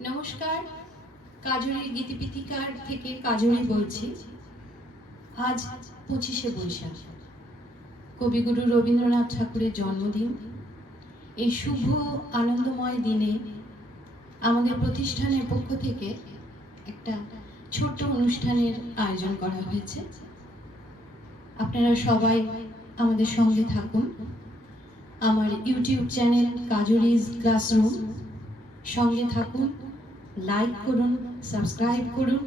নমস্কার, কাজলের গীতিপীঠিকার থেকে কাজলি বলছি। আজ 25শে বৈশাখ, কবিগুরু রবীন্দ্রনাথ ঠাকুরের জন্মদিন। এই শুভ আনন্দময় দিনে আমাদের প্রতিষ্ঠানের পক্ষ থেকে একটা ছোট্ট অনুষ্ঠানের আয়োজন করা হয়েছে। আপনারা সবাই আমাদের সঙ্গে থাকুন। আমার ইউটিউব চ্যানেল কাজলিজ ক্লাসরুম সঙ্গে থাকুন, লাইক করুন, সাবস্ক্রাইব করুন,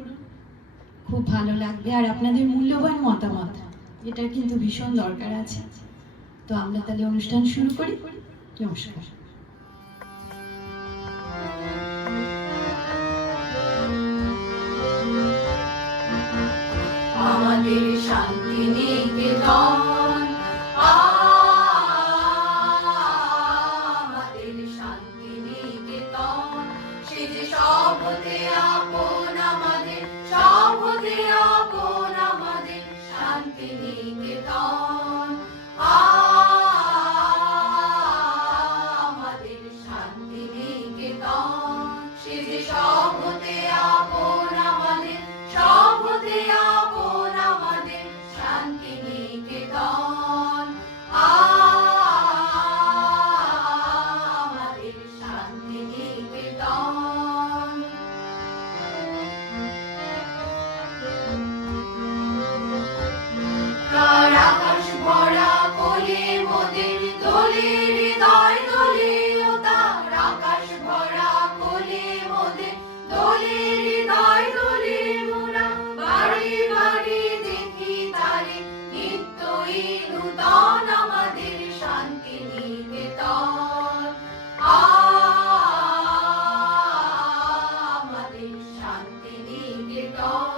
খুব ভালো লাগবে। আর আপনাদের মূল্যবান মতামত, এটা কিন্তু ভীষণ দরকার আছে। তো আমরা তাহলে অনুষ্ঠান শুরু করি। নমস্কার। আমাদের শান্তি নিকেতন, আমাদের শান্তি নিকেতন, সে যে সব হতে আপন আমাদের, সব হতে আপন আমাদের শান্তি নিকেতন। আমাদের শান্তি নিকেতন, সে যে সব হতে আপন আমাদের, সব হতে আপন আমাদের শান্তি নিকেতন। আমাদের শান্তি নিকেতন। কার আকাশ ভরা কোলে মোদের, দোলে হৃদয় দোলে ও তার আকাশ ভরা কোলে মোদের, দোলে হৃদয় দোলে মোরা বারে বারে দেখি তারে, নিত্যই নূতন আমাদের শান্তি নিকেতন। আমাদের শান্তি নিকেতন।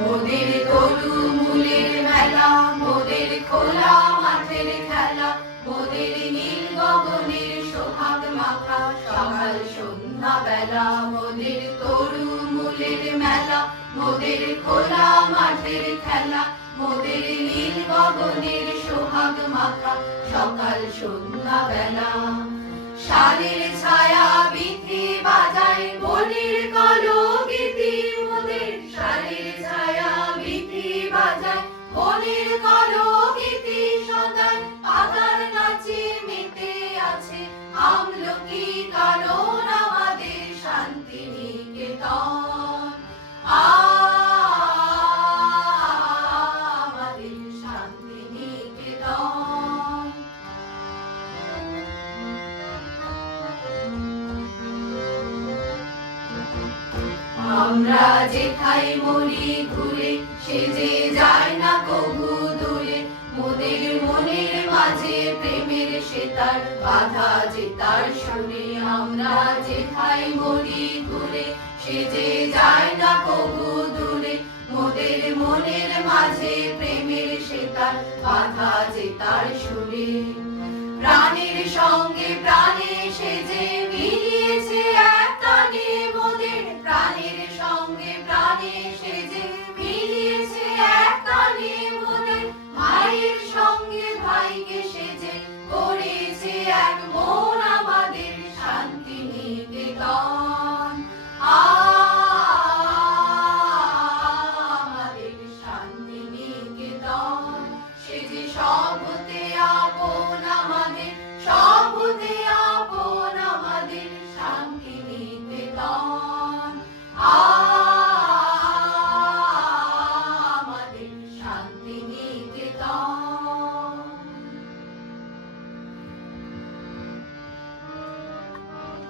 মোদের তরু মূলের মেলা, মোদের খোলা মাঠের খেলা, মোদের নীল গগনের সোহাগ মাখা সকাল সন্ধ্যা বেলা। মোদের তরু মূলের মেলা, মোদের খোলা মাঠের খেলা, মোদের নীল গগনের সোহাগ মাখা সকাল সন্ধ্যা বেলা। শালের ছায়া বিথি বাজায় বনের কলগীতি মোদের, শালের ছায়া বিথি বাজায় বনের কলগীতি সদায়। পাতার নাচে মেতে আছে আমলকি কানন আমাদের শান্তি নিকেতন। আমাদের শান্তি নিকেতন। আমরা যেথায় মরি ঘুরে, সে যে যায় না কবু দূরে, মোদের মনের মাঝে প্রেমের সেতার বাধা যে তার সুরে। আমরা যেথায় মরি ঘুরে, সে যে যায় না কবু দূরে, মোদের মনের মাঝে প্রেমের সেতার